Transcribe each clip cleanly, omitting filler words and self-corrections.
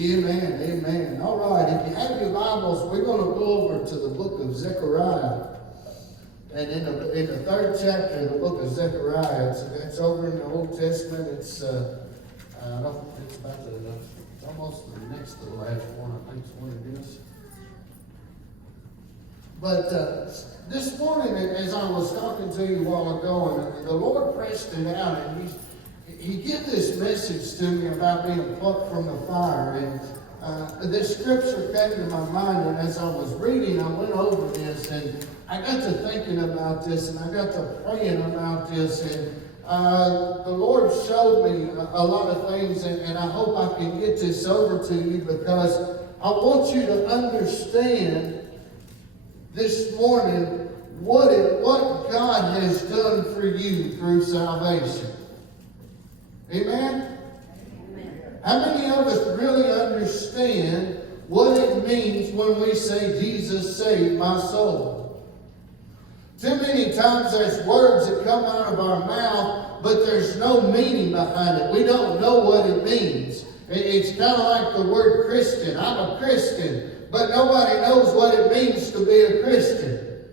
Amen, amen. All right, if you have your Bibles, we're going to go over to the book of Zechariah. And in the third chapter of the book of Zechariah, it's over in the Old Testament. It's almost the next to the last one, I think is what it is. But this morning, as I was talking to you a while ago, and the Lord pressed it out, and He gave this message to me about being plucked from the fire. And this scripture came to my mind, and as I was reading, I went over this, and I got to thinking about this, and I got to praying about this, and the Lord showed me a lot of things, and I hope I can get this over to you, because I want you to understand this morning what God has done for you through salvation. Amen? Amen? How many of us really understand what it means when we say, Jesus saved my soul? Too many times there's words that come out of our mouth, but there's no meaning behind it. We don't know what it means. It's kind of like the word Christian. I'm a Christian, but nobody knows what it means to be a Christian.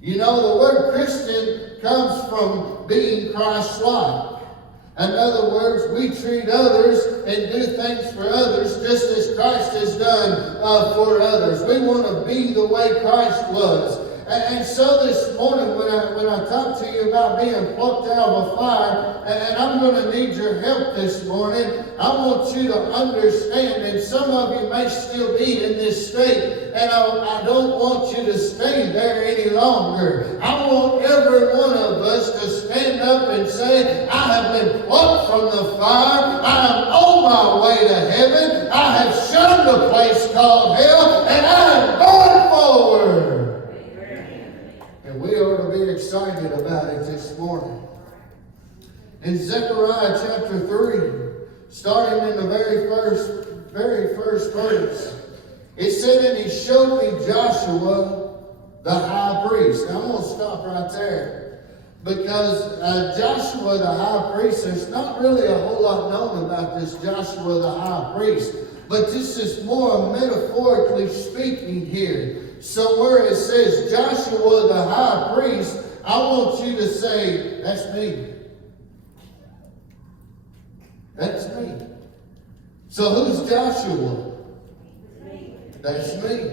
You know, the word Christian comes from being Christ-like. In other words, we treat others and do things for others just as Christ has done for others. We want to be the way Christ was. And so this morning, when I talk to you about being plucked out of a fire, and I'm going to need your help this morning, I want you to understand, and some of you may still be in this state, and I don't want you to stay there any longer. I want every one of us to stand up and say, I have been plucked from the fire, I am on my way to heaven, I have shunned a place called hell, and I am going forward. And we ought to be excited about it this morning. In Zechariah chapter 3, starting in the very first verse, it said, and he showed me Joshua the high priest. Now I'm going to stop right there. Because Joshua the high priest, there's not really a whole lot known about this Joshua the high priest. But this is more metaphorically speaking here. So where it says Joshua the high priest, I want you to say, that's me. That's me. So who's Joshua? That's me.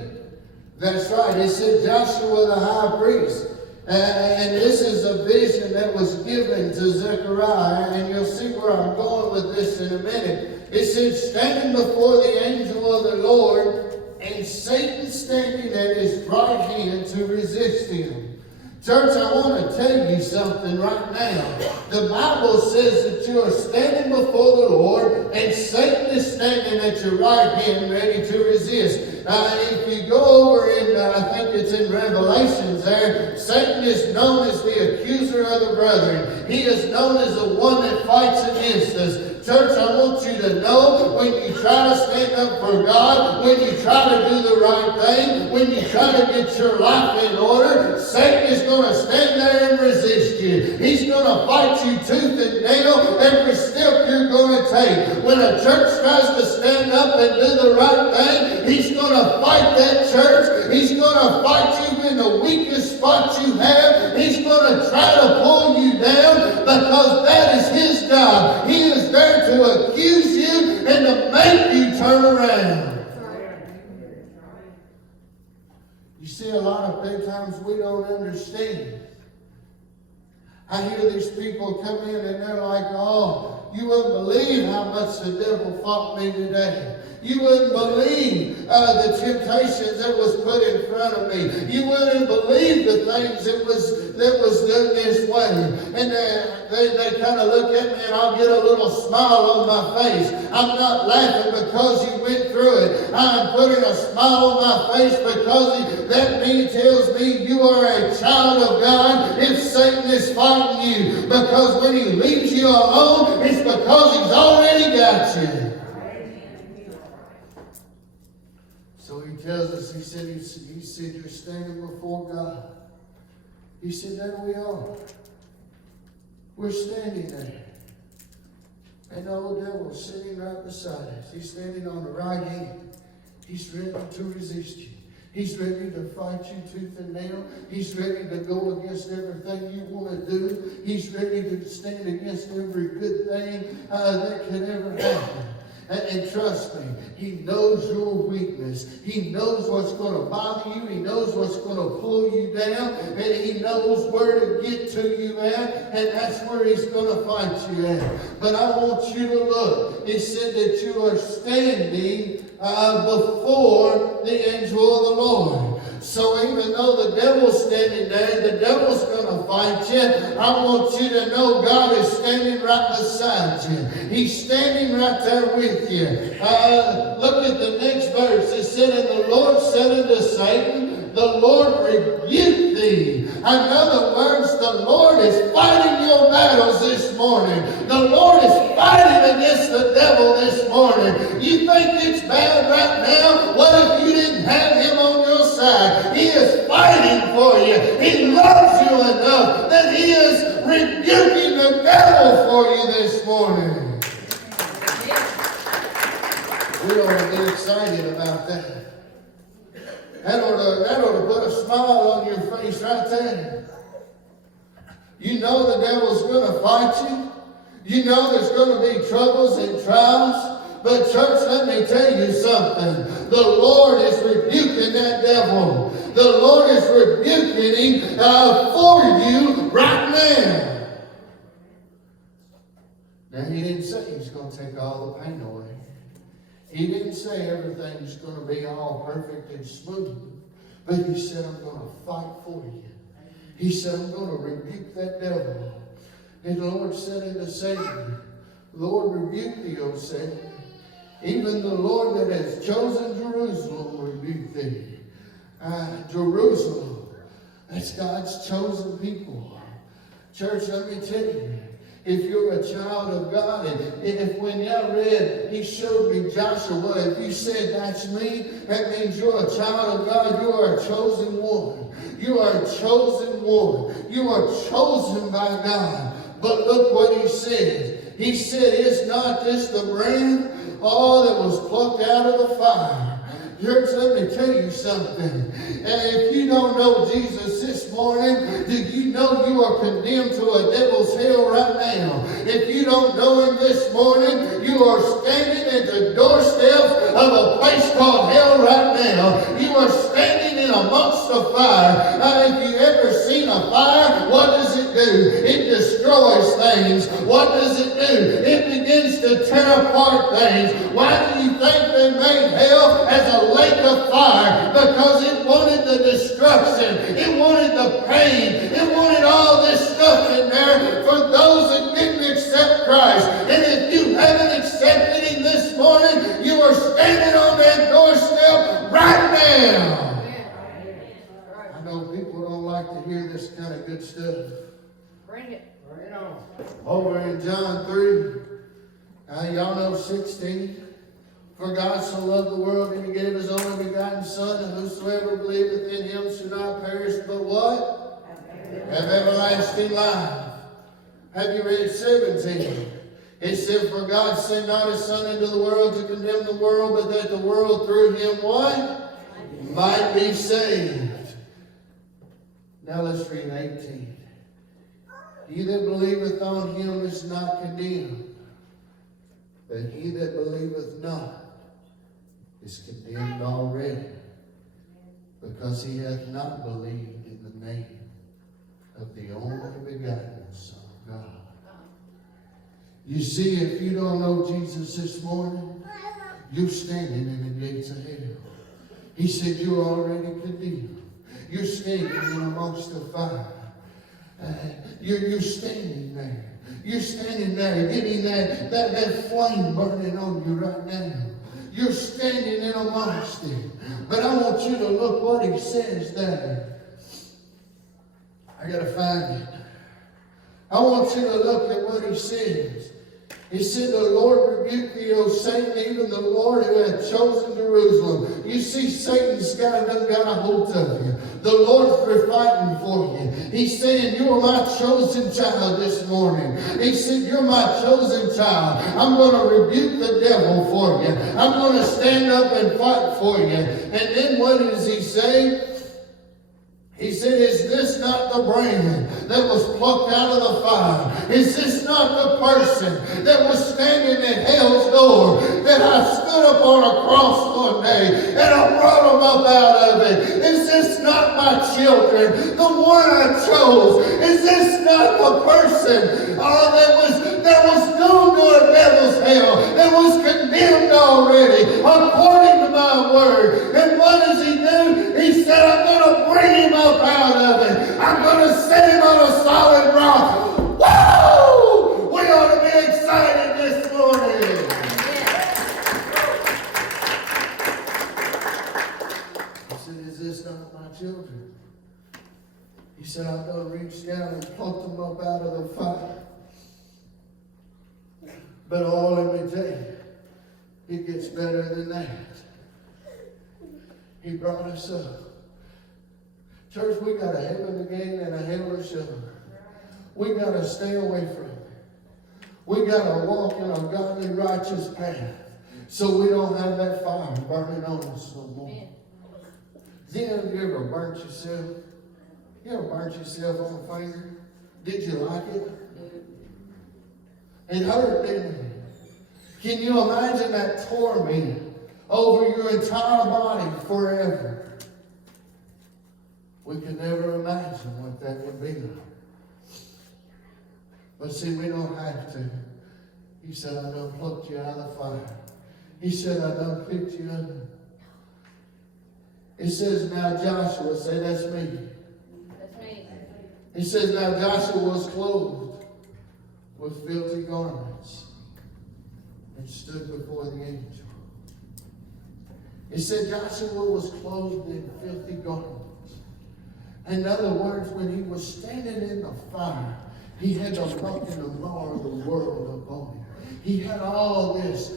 That's right. It said Joshua the high priest. And this is a vision that was given to Zechariah. And you'll see where I'm going with this in a minute. It said, standing before the angel of the Lord, and Satan standing at his right hand to resist him. Church, I want to tell you something right now. The Bible says that you are standing before the Lord, and Satan is standing at your right hand ready to resist. If you go over in, I think it's in Revelations there, Satan is known as the accuser of the brethren. He is known as the one that fights against us. Church, I want you to know when you try to stand up for God, when you try to do the right thing, when you try to get your life in order, Satan is going to stand there and resist you. He's going to fight you tooth and nail every step you're going to take. When a church tries to stand up and do the right thing, he's going to fight that church. He's going to fight you in the weakest spot you have. He's going to try to pull you down because that is his job. He is there to accuse you and to make you turn around. You see, a lot of big times we don't understand. I hear these people come in and they're like, oh, you wouldn't believe how much the devil fought me today. You wouldn't believe the temptations that was put in front of me. You wouldn't believe the things that was done this way. And they kind of look at me and I'll get a little smile on my face. I'm not laughing because you went through it. I'm putting a smile on my face because that tells me you are a child of God if Satan is fighting you. Because when he leaves you alone, it's because he's already got you. So he tells us, he said, you're standing before God. He said, there we are. We're standing there. And the old devil's sitting right beside us. He's standing on the right hand. He's ready to resist you. He's ready to fight you tooth and nail. He's ready to go against everything you want to do. He's ready to stand against every good thing that can ever happen. And trust me, He knows your weakness. He knows what's going to bother you. He knows what's going to pull you down. And He knows where to get to you at. And that's where He's going to fight you at. But I want you to look. It said that you are standing before the angel of the Lord. So even though the devil's standing there, the devil's going to fight you, I want you to know God is standing right beside you. He's standing right there with you. Look at the next verse. It said, and the Lord said unto Satan, the Lord rebuke thee. In other words, the Lord is fighting your battles this morning. The Lord is fighting against the devil this morning. You think it's bad right now? What if you didn't have Him on your side? He is fighting for you. He loves you enough that He is rebuking the devil for you this morning. We ought to be excited about that. That ought to put a smile on your face right there. You know the devil's going to fight you. You know there's going to be troubles and trials. But church, let me tell you something. The Lord is rebuking that devil. The Lord is rebuking him for you right now. Now, He didn't say He's going to take all the pain away. He didn't say everything's going to be all perfect and smooth. But He said, I'm going to fight for you. He said, I'm going to rebuke that devil. And the Lord said unto Satan, Lord, rebuke thee, O Satan. Even the Lord that has chosen Jerusalem will rebuke thee. Jerusalem, that's God's chosen people. Church, let me tell you, if you're a child of God, and if when I read, He showed me Joshua, if you said that's me, that means you're a child of God. You are a chosen one. You are a chosen one. You are chosen by God. But look what He said. He said, is not this the brand, that was plucked out of the fire? Church, let me tell you something. If you don't know Jesus this morning, do you know you are condemned to a devil's hell right now? If you don't know Him this morning, you are standing at the doorstep of a place called hell right now. You are standing in amongst the fire. If you ever seen a fire, what does it do? It destroys things. What does it do? It begins to tear apart things. Why do you think they made hell as a lake of fire? Because it wanted the destruction. It wanted the pain. It wanted all this stuff in there for those that didn't accept Christ. And if you haven't accepted Him this morning, you are standing on that doorstep right now. I know people don't like to hear this kind of good stuff. Bring it. Bring it on. Over in John 3, y'all know 16. For God so loved the world that He gave His only begotten Son, and whosoever believeth in Him should not perish, but what? Have everlasting life. Have you read 17? It said, for God sent not His Son into the world to condemn the world, but that the world through Him what? Might be saved. Now let's read 18. He that believeth on Him is not condemned, but he that believeth not is condemned already, because he hath not believed in the name of the only begotten Son of God. You see, if you don't know Jesus this morning, you're standing in the gates of hell. He said you're already condemned. You're standing in amongst the fire. You're standing there. You're standing there getting that flame burning on you right now. You're standing in amongst it. But I want you to look what He says there. I got to find it. I want you to look at what He says. He said, the Lord rebuke thee, O Satan, even the Lord who hath chosen Jerusalem. You see, Satan's got a hold of you. The Lord's fighting for you. He's saying, you're my chosen child this morning. He said, you're my chosen child. I'm going to rebuke the devil for you. I'm going to stand up and fight for you. And then what does he say? He said, is this not the brand that was plucked out of the fire? Is this not the person that was standing at hell's door that I stood up on a cross one day and I brought them up out of it? Is this not my children, the one I chose? Is this not the person that was doomed to a devil's hell, that was condemned already according to my word? And what does he do? He said, I'm going to bring him up out of it. I'm going to set him on a solid rock. Woo! We ought to be excited this morning. He said, is this not my children? He said, I'm going to reach down and pluck them up out of the fire. But let me tell you, it gets better than that. He brought us up. Church, we got a heaven to gain and a hell to show. We got to stay away from it. We got to walk in a godly, righteous path so we don't have that fire burning on us no more. Then, you ever burnt yourself? You ever burnt yourself on the finger? Did you like it? It hurt, didn't it? Can you imagine that torment over your entire body forever? We can never imagine what that would be like. But see, we don't have to. He said, I done plucked you out of the fire. He said, I done picked you up. It says, now Joshua, say that's me. That's me. He says, now Joshua was clothed with filthy garments and stood before the angel. It said Joshua was clothed in filthy garments. In other words, when he was standing in the fire, he had the muck and the mar of the world upon him. He had all this.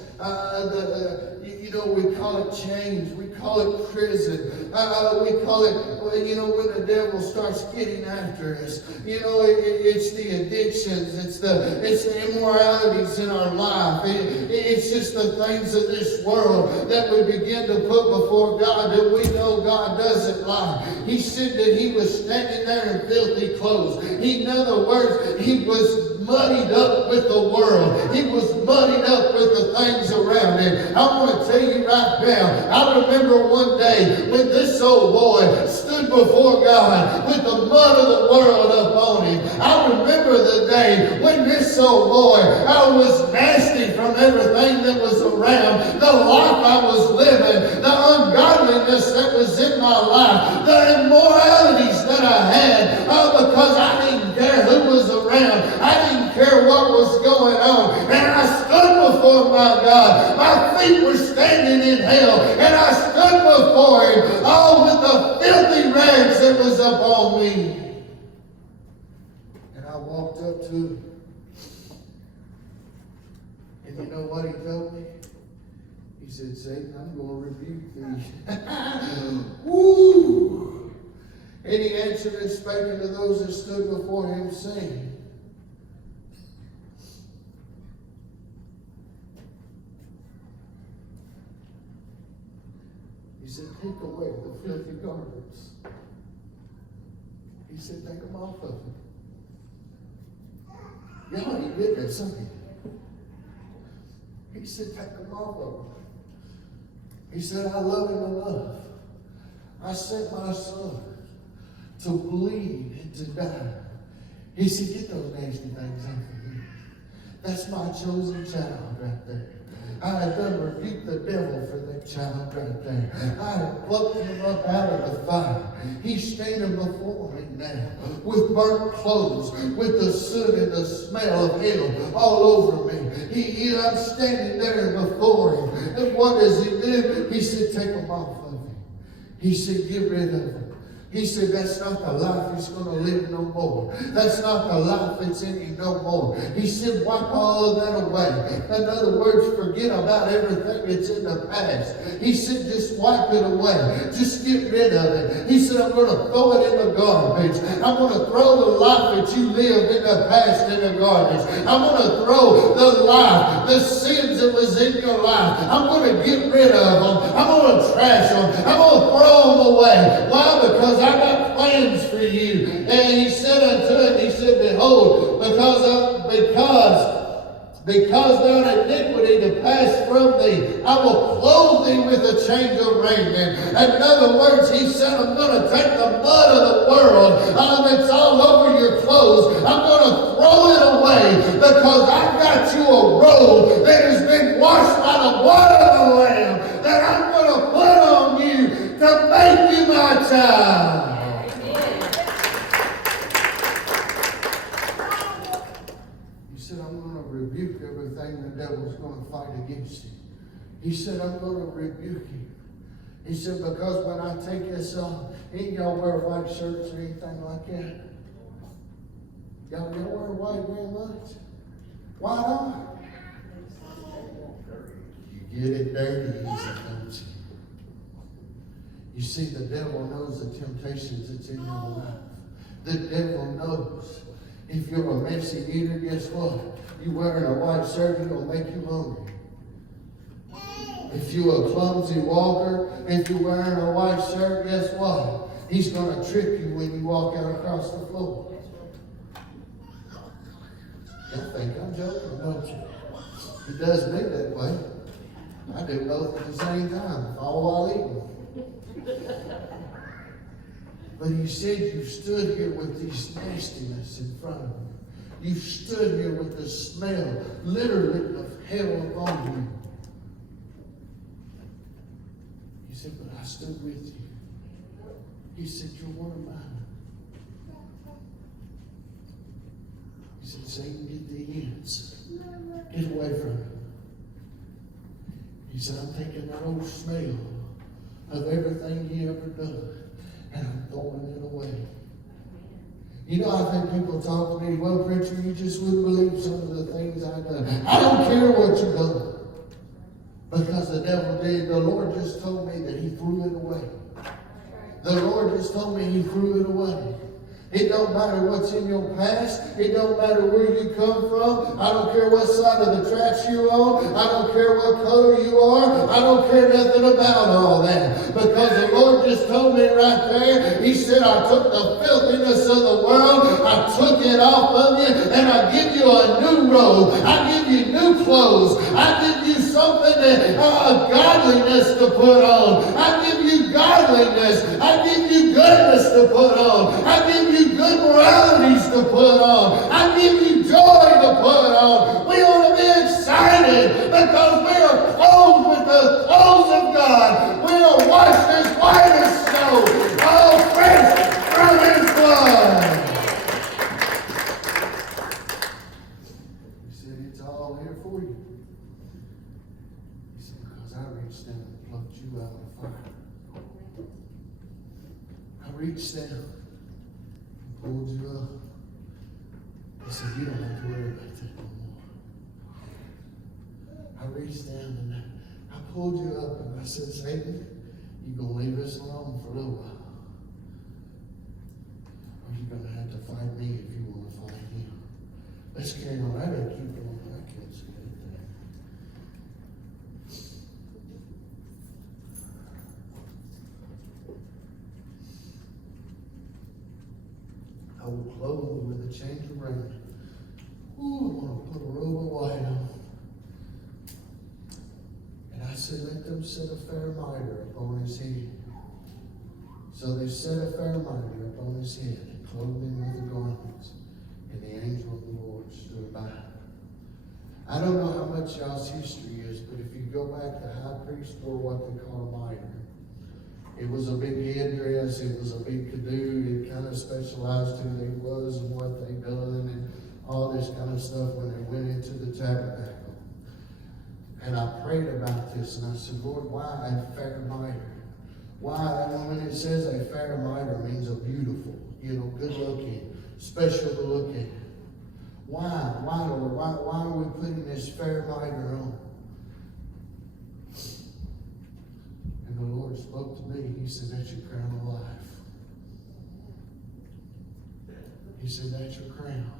We call it chains. We call it prison. We call it, when the devil starts getting after us. It's the addictions. It's the immoralities in our life. It's just the things of this world that we begin to put before God that we know God doesn't like. He said that he was standing there in filthy clothes. In other words, he was muddied up with the world. He was muddied up with the things around him. I want to tell you right now, I remember one day when this old boy stood before God with the mud of the world upon him. I remember the day when this old boy, I was nasty from everything that was around, the life I was living, the ungodliness that was in my life, the immoralities that I had, because I didn't care who was around. I didn't care what was going on. And I stood before my God. My feet were standing in hell. And I stood before him, all with the filthy rags that was upon me. And I walked up to him. And you know what he told me? He said, Satan, I'm going to rebuke thee. Woo! And he answered and spake unto those that stood before him, saying, he said, take away the filthy garments. He said, take them off of him. Y'all ain't getting it, some of you. He said, take them off of him. He said, I love him enough. I sent my son to bleed and to die. He said, get those nasty things off of me. That's my chosen child right there. I had done rebuked the devil for that child right there. I had plucked him up out of the fire. He's standing before me now with burnt clothes, with the soot and the smell of hell all over me. I'm standing there before him. And what does he do? He said, take them off of me. He said, get rid of them. He said, that's not the life he's going to live no more. That's not the life that's in you no more. He said, wipe all of that away. In other words, forget about everything that's in the past. He said, just wipe it away. Just get rid of it. He said, I'm going to throw it in the garbage. I'm going to throw the life that you lived in the past in the garbage. I'm going to throw the life, the sins that was in your life. I'm going to get rid of them. I'm going to trash them. I'm going to throw them away. Why? Because I got plans for you. And he said unto him, he said, behold, because thine iniquity to pass from thee, I will clothe thee with a change of raiment. In other words, he said, I'm going to take the mud of the world that's all over your clothes. I'm going to throw it away because I've got you a robe that has been washed by the blood of the Lamb that I'm going to put on you to make you my child. He said, I'm going to rebuke everything the devil's going to fight against you. He said, I'm going to rebuke you. He said, because when I take this off, ain't y'all wear white shirts or anything like that? Y'all wear white very much? Why not? You get it dirty easy, don't you? You see, the devil knows the temptations that's in your life. The devil knows. If you're a messy eater, guess what? You wearing a white shirt, he's going to make you hungry. If you're a clumsy walker, if you're wearing a white shirt, guess what? He's going to trip you when you walk out across the floor. You think I'm joking, don't you? He does me that way. I do both at the same time, all while eating. But he said you stood here with this nastiness in front of you. You stood here with the smell, literally, of hell upon you. He said, but I stood with you. He said, you're one of mine. He said, Satan, get the ends. Get away from him. He said, I'm taking that old smell of everything he ever done, and I'm throwing it away. You know, I think people talk to me, well, preacher, you just wouldn't believe some of the things I've done. I don't care what you've done. Because the devil did. The Lord just told me that he threw it away. The Lord just told me he threw it away. It don't matter what's in your past. It don't matter where you come from. I don't care what side of the tracks you're on. I don't care what color you are. I don't care nothing about all that. Because the Lord just told me right there, he said, I took the filthiness of the world, I took it off of you, and I give you a new robe. I give you new clothes. I give you something that godliness to put on. I give you godliness. I give you goodness to put on. I give you good moralities to put on. I give you joy to put on. We ought to be excited because we are clothed with the clothes of God. We are washed as white as snow, all fresh from his blood. He said, it's all here for you. He said, because I reached down and plucked you out of the fire. I reached down, pulled you up. He said, you don't have to worry about that no more. I reached down and I pulled you up and I said, Satan, you're going to leave us alone for a little while. Or you're going to have to fight me if you want to fight him. Let's carry on. I got to keep going. I can't see anything. I will clothe with a change of raiment. Ooh, I'm going to put a robe of white on. And I said, let them set a fair mitre upon his head. So they set a fair mitre upon his head and clothed him with the garments. And the angel of the Lord stood by. I don't know how much y'all's history is, but if you go back, the high priest wore what they call a mitre. It was a big headdress. It was a big canoe. It kind of specialized who they was and what they done and all this kind of stuff when they went into the tabernacle. And I prayed about this and I said, Lord, why a fair mitre? Why when it says a fair mitre means a beautiful, good looking, special to look at. Why? Why, Lord? Why are we putting this fair mitre on? And the Lord spoke to me. He said, that's your crown of life. He said, that's your crown.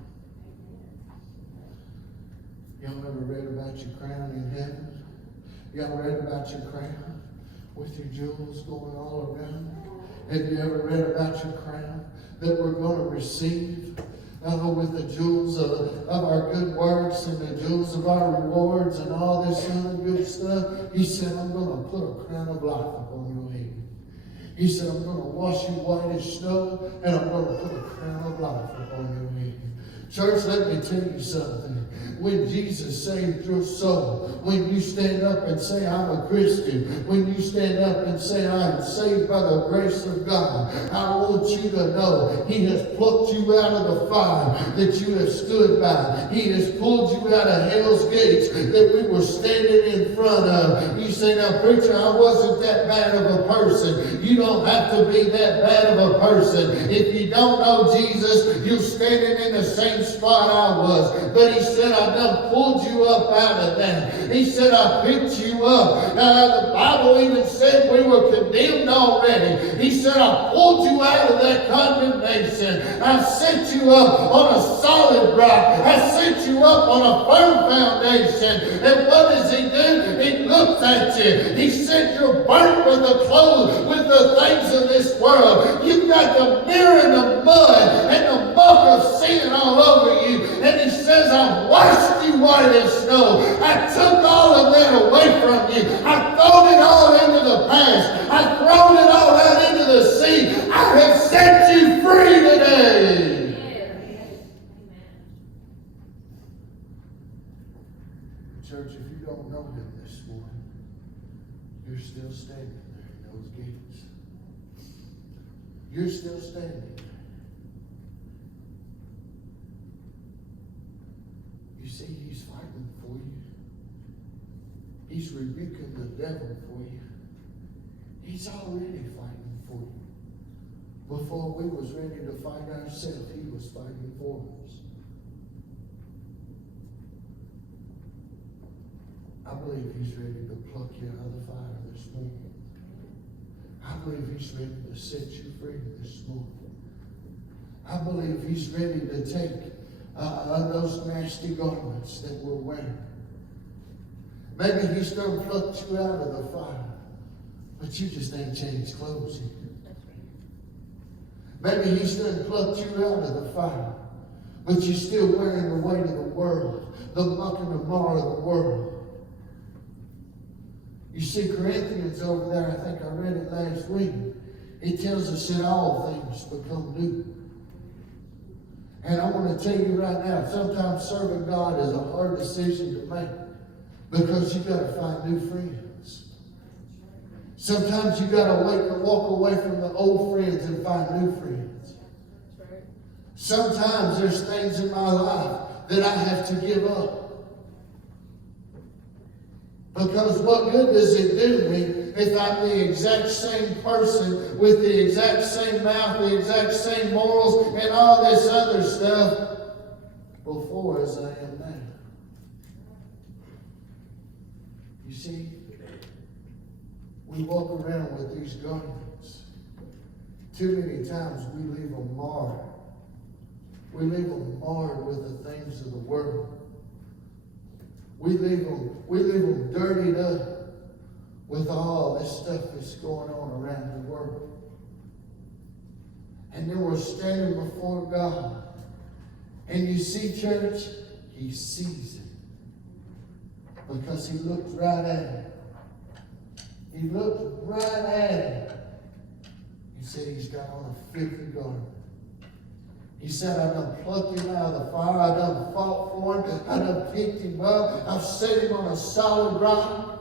Y'all ever read about your crown in heaven? Y'all read about your crown with your jewels going all around? Have you ever read about your crown that we're going to receive? With the jewels of our good works and the jewels of our rewards and all this other good stuff. He said, I'm going to put a crown of life upon your head. He said, I'm going to wash you white as snow, and I'm going to put a crown of life upon your head. Church, let me tell you something. When Jesus saved your soul, when you stand up and say, I'm a Christian, when you stand up and say, I am saved by the grace of God, I want you to know He has plucked you out of the fire that you have stood by. He has pulled you out of hell's gates that we were standing in front of. You say, now preacher, I wasn't that bad of a person. You don't have to be that bad of a person. If you don't know Jesus, you're standing in the same spot I was. But He said, I done pulled you up out of that. He said, I picked you up. The Bible even said we were condemned already. He said, I pulled you out of that condemnation. I set you up on a solid rock. I set you up on a firm foundation. And what does He do? He looks at you. He said, you're burnt with the clothes, with the things of this world. You've got the mirror and the mud and the muck of sin all over you. And He says, I've washed you white as snow. I took all of that away from you. I've thrown it all into the past. I've thrown it all out into the sea. I have set you free today. Church, if you don't know Him this morning, you're still standing there in those gates. You're still standing there. You see, He's fighting for you. He's rebuking the devil for you. He's already fighting for you. Before we was ready to fight ourselves, He was fighting for us. I believe He's ready to pluck you out of the fire this morning. I believe He's ready to set you free this morning. I believe He's ready to take those nasty garments that we're wearing. Maybe He's done plucked you out of the fire, but you just ain't changed clothes yet. Maybe He's done plucked you out of the fire, but you're still wearing the weight of the world, the muck and the mar of the world. You see, Corinthians over there, I think I read it last week, it tells us that all things become new. And I want to tell you right now, sometimes serving God is a hard decision to make because you got to find new friends. Sometimes you got to walk away from the old friends and find new friends. Sometimes there's things in my life that I have to give up. Because what good does it do me if I'm the exact same person with the exact same mouth, the exact same morals, and all this other stuff before as I am now? You see, we walk around with these garments. Too many times we leave them marred. We leave them marred with the things of the world. We leave them dirtied up with all this stuff that's going on around the world. And then we're standing before God. And you see, church, He sees it. Because He looked right at it. He looked right at it. He said He's got on a filthy garment. He said, I done plucked him out of the fire. I done fought for him. I done picked him up. I've set him on a solid rock.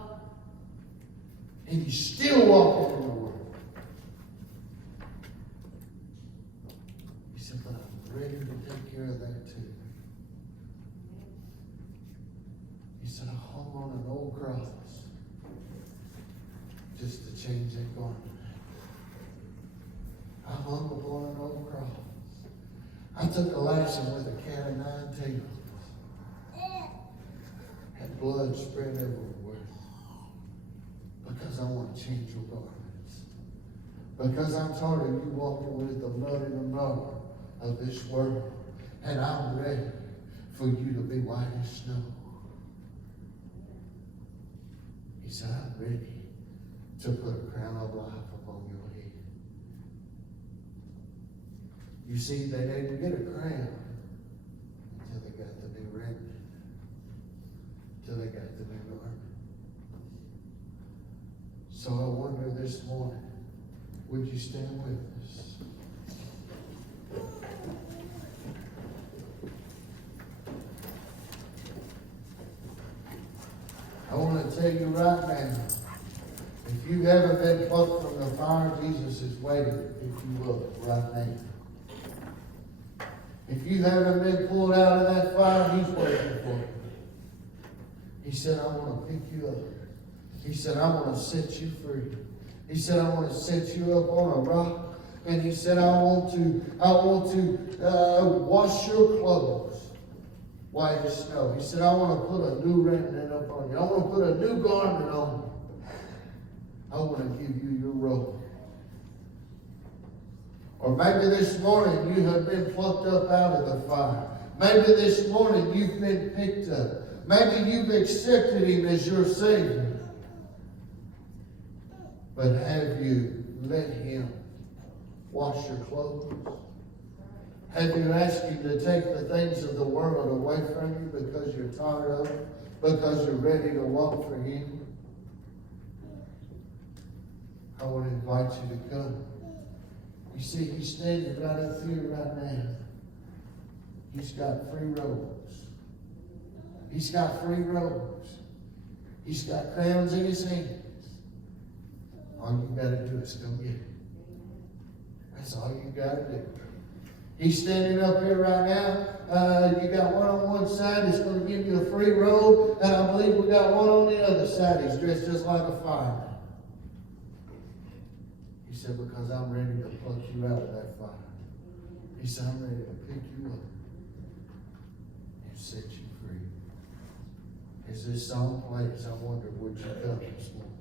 And he's still walking in the world. He said, but I'm ready to take care of that too. He said, I hung on an old cross just to change that garment. hung upon an old cross. I took a lashing with a cat of nine tails. Had blood spread everywhere. Because I want to change your garments. Because I'm tired of you walking with the mud and the mud of this world. And I'm ready for you to be white as snow. He said, I'm ready to put a crown of life upon your head. You see, they didn't get a crown until they got the new remnant, until they got the new garment. So I wonder this morning, would you stand with us? I want to tell you right now, if you haven't been plucked from the fire, Jesus is waiting, if you will, right now. If you haven't been pulled out of that fire, He's waiting for you. He said, I want to pick you up. He said, I want to set you free. He said, I want to set you up on a rock. And He said, I want to wash your clothes white as snow. He said, I want to put a new remnant up on you. I want to put a new garment on you. I want to give you your robe. Or maybe this morning you have been plucked up out of the fire. Maybe this morning you've been picked up. Maybe you've accepted Him as your Savior. But have you let Him wash your clothes? Have you asked Him to take the things of the world away from you because you're tired of it? Because you're ready to walk for Him? I want to invite you to come. You see, He's standing right up here right now. He's got free robes. He's got free robes. He's got crowns in His hands. All you got to do is come get it. That's all you got to do. He's standing up here right now. You got one on one side that's going to give you a free robe. And I believe we got one on the other side. He's dressed just like a fireman. He said, because I'm ready to pluck you out of that fire. He said, I'm ready to pick you up and set you free. As this song plays, I wonder, would you come this morning?